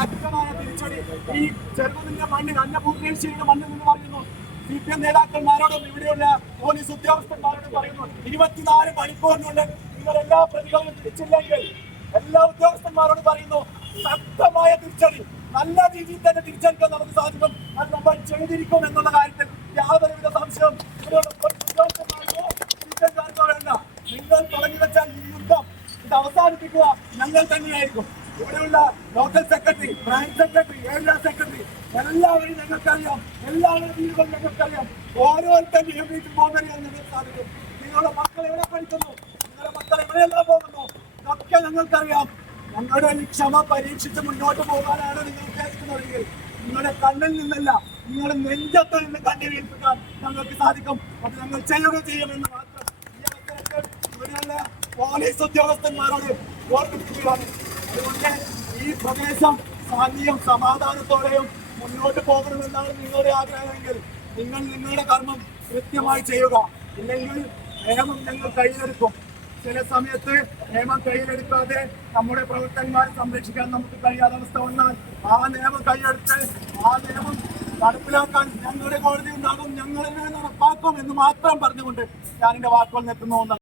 ശക്തമായ തിരിച്ചടി. ഈ ചെറുതിന്റെ മണ്ണിൽ അന്നപൂർണേശ്വരിയുടെ മണ്ണിൽ നിന്ന് പറയുന്നു. സി പി എം നേതാക്കന്മാരോടും ഇവിടെയുള്ള പോലീസ് ഉദ്യോഗസ്ഥന്മാരോടും പറയുന്നു ഇരുപത്തിനാല് മണിക്കൂറിനുള്ളിൽ നിങ്ങൾ എല്ലാ പ്രതികളും തിരിച്ചില്ലെങ്കിൽ. എല്ലാ ഉദ്യോഗസ്ഥന്മാരോടും പറയുന്നു ശക്തമായ തിരിച്ചടി നല്ല രീതിയിൽ തന്നെ തിരിച്ചടിക്കാൻ നമുക്ക് സാധിക്കും. അത് നമ്മൾ ചെയ്തിരിക്കും എന്നുള്ള കാര്യത്തിൽ യാതൊരുവിധ സംശയം നിങ്ങൾ തുടങ്ങി വെച്ചാൽ ഈ യുദ്ധം ഇത് അവസാനിപ്പിക്കുക ഞങ്ങൾ തന്നെയായിരിക്കും. ഇവിടെയുള്ള local secretary branch secretary area secretary എല്ലാവരും ഞങ്ങൾക്കറിയാം. എല്ലാവരും വീടുകൾ ഞങ്ങൾക്കറിയാം. ഓരോരുത്തരുടെയും വീട്ടിൽ പോകാൻ ഞങ്ങൾക്ക് സാധിക്കും? നിങ്ങളുടെ മക്കൾ എവിടെ പഠിക്കുന്നു? നിങ്ങളുടെ മക്കൾ എവിടെയെല്ലാം പോകുന്നു? ഇതൊക്കെ ഞങ്ങൾക്കറിയാം. ഞങ്ങളുടെ ഈ ക്ഷമ പരീക്ഷിച്ച് മുന്നോട്ട് പോകാനാണ് നിങ്ങൾ ഉദ്ദേശിക്കുന്നതെങ്കിൽ നിങ്ങളുടെ കണ്ണിൽ നിന്നല്ല നിങ്ങളുടെ നെഞ്ചത്ത് നിന്ന് കണ്ണീരേൽപ്പിക്കാൻ ഞങ്ങൾക്ക് സാധിക്കും. അത് ഞങ്ങൾ ചെയ്യുക ചെയ്യുമെന്ന് മാത്രം ഈ അവസരത്തിൽ ഇവിടെയുള്ള പോലീസ് ഉദ്യോഗസ്ഥന്മാരോട് ഓർമ്മിപ്പിക്കുകയാണ്. അതുകൊണ്ട് ഈ പ്രദേശം ശാന്തിയും സമാധാനത്തോടെയും മുന്നോട്ട് പോകണമെന്നാണ് നിങ്ങളുടെ ആഗ്രഹമെങ്കിൽ നിങ്ങൾ നിങ്ങളുടെ കർമ്മം കൃത്യമായി ചെയ്യുക. ഇല്ലെങ്കിൽ നിയമം ഞങ്ങൾ കയ്യിലെടുക്കും. ചില സമയത്ത് നിയമം കയ്യിലെടുക്കാതെ നമ്മുടെ പ്രവർത്തകന്മാരെ സംരക്ഷിക്കാൻ നമുക്ക് കഴിയാത്ത അവസ്ഥ വന്നാൽ ആ നിയമം കൈയെടുത്ത് ആ നിയമം നടപ്പിലാക്കാൻ ഞങ്ങളുടെ കോടതി ഉണ്ടാകും ഞങ്ങൾ ഉറപ്പാക്കും എന്ന് മാത്രം പറഞ്ഞുകൊണ്ട് ഞാൻ എന്റെ വാക്കുകൾ നിർത്തുന്നു.